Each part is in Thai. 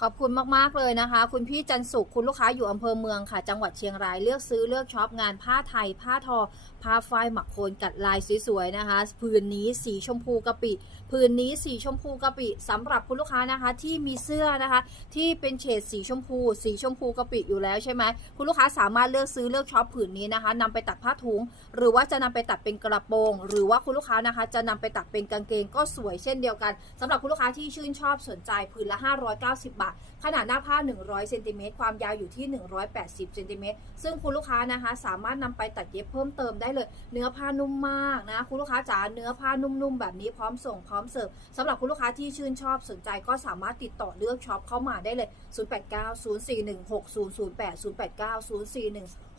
ขอบคุณมาก ๆ เลยนะคะ คุณพี่จันสุขคุณลูกค้าอยู่อำเภอเมืองค่ะ จังหวัดเชียงรายเลือกซื้อเลือกช็อปงานผ้าไทย ผ้าทอ ผ้าฝ้ายหมักโคนกัดลายสวยๆนะคะผืนนี้สีชมพูกะปิผืนนี้สีชมพูกะปิสำหรับคุณลูกค้านะคะที่มีเสื้อนะคะ ที่เป็นเฉดสีชมพู สีชมพูกะปิอยู่แล้วใช่ไหมคุณลูกค้าสามารถเลือกซื้อเลือกช็อปผืนนี้นะคะนำไปตัดผ้าถุง หรือว่าจะนำไปตัดเป็นกระโปรง หรือว่าคุณลูกค้านะคะ จะนำไปตัดเป็นกางเกงก็สวยเช่นเดียวกันสำหรับคุณลูกค้าที่ชื่นชอบสนใจผืนละ 590บาท ขนาดหน้าผ้า 100เซนติเมตรความยาวอยู่ที่ 180เซนติเมตรซึ่งคุณลูกค้านะคะ สามารถนำไปตัดเย็บเพิ่มเติมได้เลย เนื้อผ้านุ่มมากนะ คุณลูกค้าจ๋าเนื้อผ้านุ่มๆ แบบนี้พร้อมส่งพร้อมเสิร์ฟสำหรับคุณลูกค้าที่ชื่นชอบสนใจก็สามารถติดต่อเลือกช็อปเข้ามาได้เลย 0890416008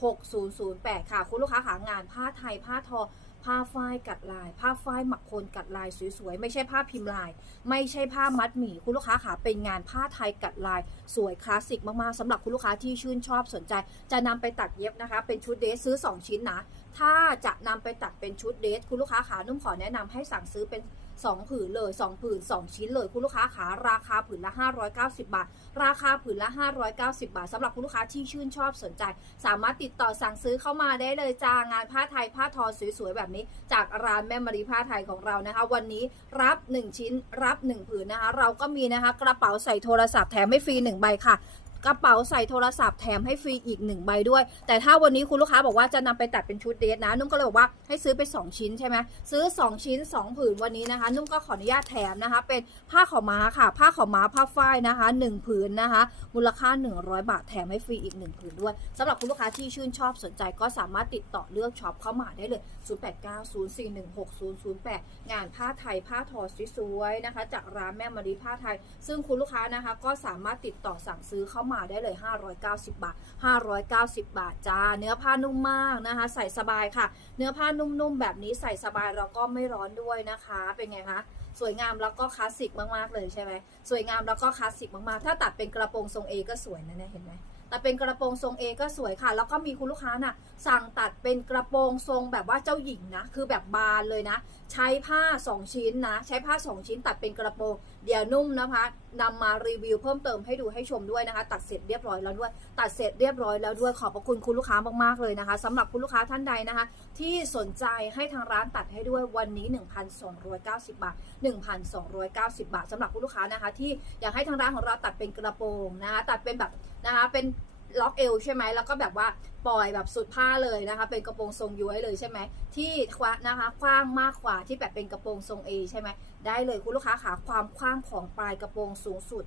0890416008 ค่ะคุณลูกค้าหางานผ้าไทยผ้าทอ ผ้าฝ้ายกัดลาย ผ้าฝ้ายหมักโคนกัดลายสวยๆ ไม่ใช่ผ้าพิมพ์ลาย ไม่ใช่ผ้ามัดหมี่คุณลูกค้าขาเป็นงานผ้าไทยกัดลาย สวยคลาสสิกมากๆสำหรับคุณลูกค้าที่ชื่นชอบสนใจ จะนำไปตัดเย็บนะคะ เป็นชุดเดรสซื้อ 2 ชิ้นนะ ถ้าจะนำไปตัดเป็นชุดเดรสคุณลูกค้าขานุ่มขอแนะนำให้สั่งซื้อเป็น 2 ผืนเลย 2 ผืน 2 ชิ้นเลยคุณลูกค้าขาราคาผืนละ 590 บาท ราคาผืนละ 590 บาทสำหรับคุณลูกค้าที่ชื่นชอบสนใจ สามารถติดต่อสั่งซื้อเข้ามาได้เลยจ้างานผ้าไทยผ้าทอสวยๆแบบนี้ จากร้านแม่มารีผ้าไทยของเรานะคะ วันนี้รับ 1 ชิ้นรับ 1 ผืนนะคะ เราก็มีนะคะกระเป๋าใส่โทรศัพท์แถมให้ฟรี1ใบค่ะ กระเป๋าใส่โทรศัพท์แถมให้ฟรีอีก 1 ใบด้วย แต่ถ้าวันนี้คุณลูกค้าบอกว่าจะนำไปตัดเป็นชุดเดรสนะ นุ่มก็เลยบอกว่าให้ซื้อไป 2 ชิ้นใช่ไหมซื้อ 2 ชิ้น 2 ผืนวันนี้นะคะ นุ่มก็ขออนุญาตแถมนะคะ เป็นผ้าขาวม้าค่ะ ผ้าขาวม้าผ้าฝ้ายนะคะ 1 ผืนนะคะ มูลค่า 100 บาทแถมให้ฟรีอีก 1 ผืนด้วยสำหรับคุณลูกค้าที่ชื่นชอบสนใจก็สามารถติดต่อเลือกช็อปเข้ามาได้เลย 0890416008 งานผ้าไทยผ้าทอสวยๆนะคะ จากร้านแม่มารีผ้าไทย ซึ่งคุณลูกค้านะคะก็สามารถติดต่อสั่งซื้อเข้ามาได้เลย 590 บาท 590 บาทจ้า เนื้อผ้านุ่มมากนะคะ ใส่สบายค่ะ เนื้อผ้านุ่มๆแบบนี้ใส่สบายเราก็ไม่ร้อนด้วยนะคะ เป็นไงคะสวยงามแล้วก็คลาสสิกมากๆเลยใช่ไหมสวยงามแล้วก็คลาสสิกมากๆ ถ้าตัดเป็นกระโปรงทรงเอก็สวยนะเนี่ยเห็นไหม แต่เป็นกระโปรงทรงเอก็สวยค่ะ แล้วก็มีคุณลูกค้าน่ะสั่งตัดเป็นกระโปรงทรงแบบว่าเจ้าหญิงนะ คือแบบบานเลยนะ ใช้ผ้า 2 ชิ้นนะ ใช้ผ้า 2 ชิ้นตัดเป็นกระโปรง เดี๋ยวนุ่มนะคะนำมารีวิวเพิ่มเติมให้ดูให้ชมด้วยนะคะ ตัดเสร็จเรียบร้อยแล้วด้วย ตัดเสร็จเรียบร้อยแล้วด้วย ขอบพระคุณคุณลูกค้ามากๆเลยนะคะสำหรับคุณลูกค้าท่านใดนะคะ ที่สนใจให้ทางร้านตัดให้ด้วยวันนี้ 1,290 บาท 1,290 บาทสำหรับคุณลูกค้านะคะ ที่อยากให้ทางร้านของเราตัดเป็นกระโปรงนะคะตัดเป็นแบบนะคะเป็น ล็อกเอวใช่ไหมแล้วก็แบบว่าปล่อยแบบสุดผ้าเลยนะคะ เป็นกระโปรงทรงย้วยเลยใช่ไหมที่ควานะคะกว้างมากกว่าที่แบบเป็นกระโปรงทรงเอใช่ไหมได้เลยคุณลูกค้าขาความกว้างของปลายกระโปรงสูงสุด